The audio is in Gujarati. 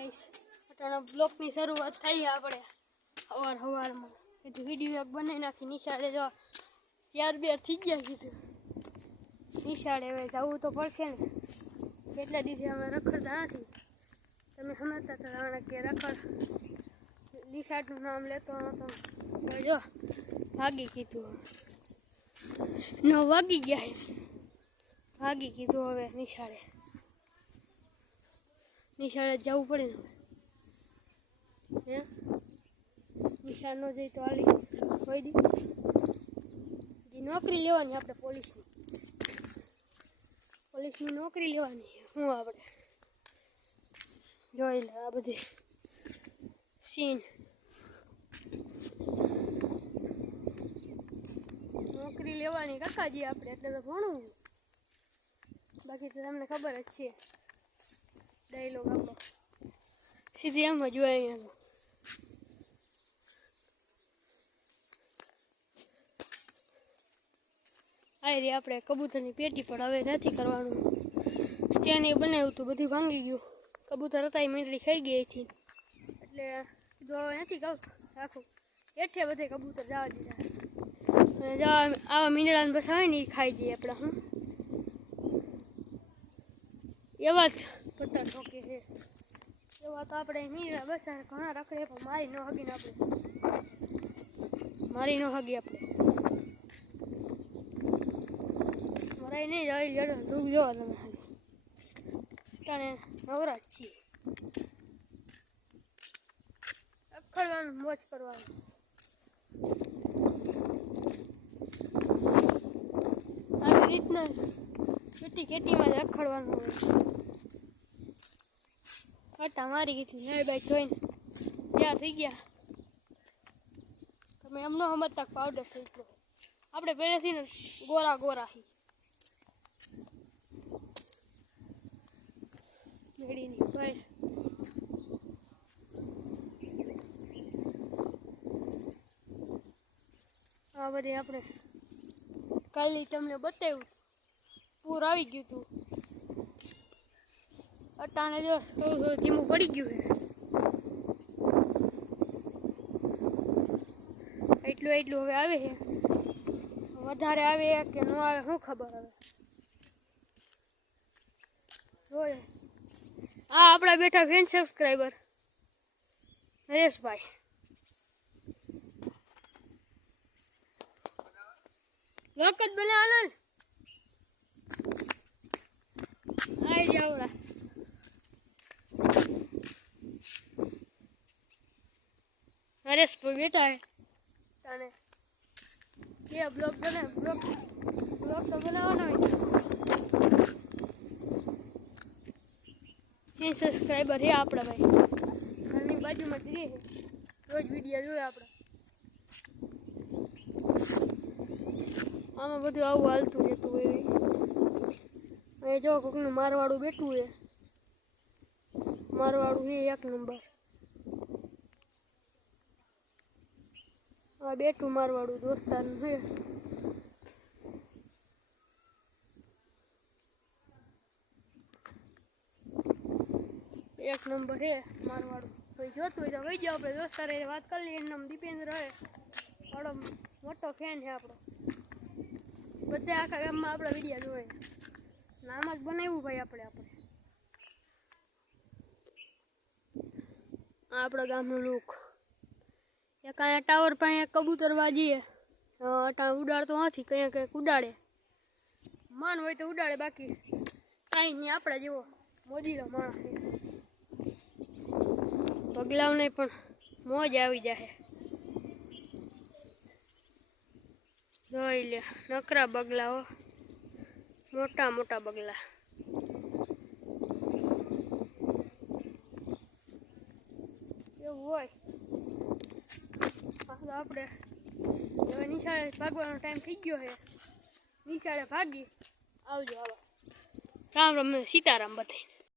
ગાઈસ અટાણા બ્લોકની શરૂઆત થઈ છે આપણે સવારમાં કીધું વિડીયો એક બનાવી નાખી નિશાળે જો 4 થઈ ગયા કીધું નિશાળે હવે જવું તો પડશે ને કેટલા દિવસે અમે રખડતા નથી તમે સમજતા હતા કે રખડ નિશાળનું નામ લેતો હતો જો ભાગી કીધું 9 વાગી ગયા ભાગી કીધું હવે નિશાળે જવું પડે ને હે નિશાળ ન જઈ તો હાલી કોઈ દી નોકરી લેવાની આપણે પોલીસની નોકરી લેવાની હું આપણે જોઈ લે આ બધી સીન નોકરી લેવાની કાકાજી આપણે એટલે તો ભણવું બાકી તો તમને ખબર જ છે ડાયલોગ આપણો સીધી એમ જ હોય અહીંયાનો આ રે આપણે કબૂતરની પેટી પણ હવે નથી કરવાનું સ્ટેન્ડ એ બનાવ્યું હતું બધું ભાંગી ગયું કબૂતર હતા એ મીંડળી ખાઈ ગઈ હતી એટલે જો હવે નથી કહું રાખું હેઠે બધે કબૂતર જવા દીધા અને આવા મીંડળાને બસ આવે ને એ ખાઈ જઈએ આપણે હું એવા જ પત્તા ઠોકે છે એવા તો આપણે મીંડળા બસ ઘણા રખડે પણ મારી ન હગીને આપણે મરાઈ નહીં જાય રૂપ જોવા તમે ટાણે નવરા જ છીએ રખડવાનું મોજ કરવાનું આવી રીતના કેટીમાં જ રખડવાનું હોય કાંટા મારી ગઈ નવી બાઈક જોઈને તૈયાર થઈ ગયા તમે એમનો સમજતા પાવડર થઈ ગયો આપણે પહેલેથી ને ગોરા મેળીની બહાર આ બધી આપણે કાલે તમને બતાવ્યું પૂર આવી ગયું હતું અટાણે જો થોડું ધીમું પડી ગયું છે એટલું હવે આવે છે વધારે આવે કે ન આવે શું ખબર હવે જોઈએ આ આપણા બેઠા ફ્રેન્ડ સબસ્ક્રાઈબર નરેશભાઈ લોક જ બનાવવાનો ને આવી જાવડા નરેશભાઈ બેઠા હે તાને કે બ્લોગ તો બનાવવાનો હોય સબસ્ક્રાઈબર હે આપણા ભાઈ ઘરની બાજુમાં જ રહે રોજ વિડીયો જોઈએ આપણે આમાં બધું આવું હાલતું રહેતું હોય અહીં જો કોકનું મારવાડું બેઠું છે મારવાડું છે 1 નંબર આ બેઠું મારવાડું દોસ્તારનું છે 1 નંબર છે મારવાડું કોઈ જોતું હોય તો કહી જાઓ આપણે દોસ્તાર વાત કરી લઈએ એનું નામ દીપેન્દ્ર હે થોડો મોટો ફેન છે આપણો બધા આખા ગામમાં આપણા વિડીયો જોવે નામ જ બનાવ્યું ભાઈ આપણે આપણા ગામનું લુક એક અહીંયા ટાવર પાસે કબૂતર વાજીએ અટાણ ઉડાડતો નથી કંઈક ઉડાડે મન હોય તો ઉડાડે બાકી કાંઈ નહીં આપણા જેવો મોજીલો માણસ પગલાઓને પણ મોજ આવી જાય જોઈ લે નકરા બગલાઓ મોટા બગલા એવું હોય આપણે હવે નિશાળે ભાગવાનો ટાઈમ થઈ ગયો છે નિશાળે ભાગી આવજો આવા રામ સીતારામ બધાય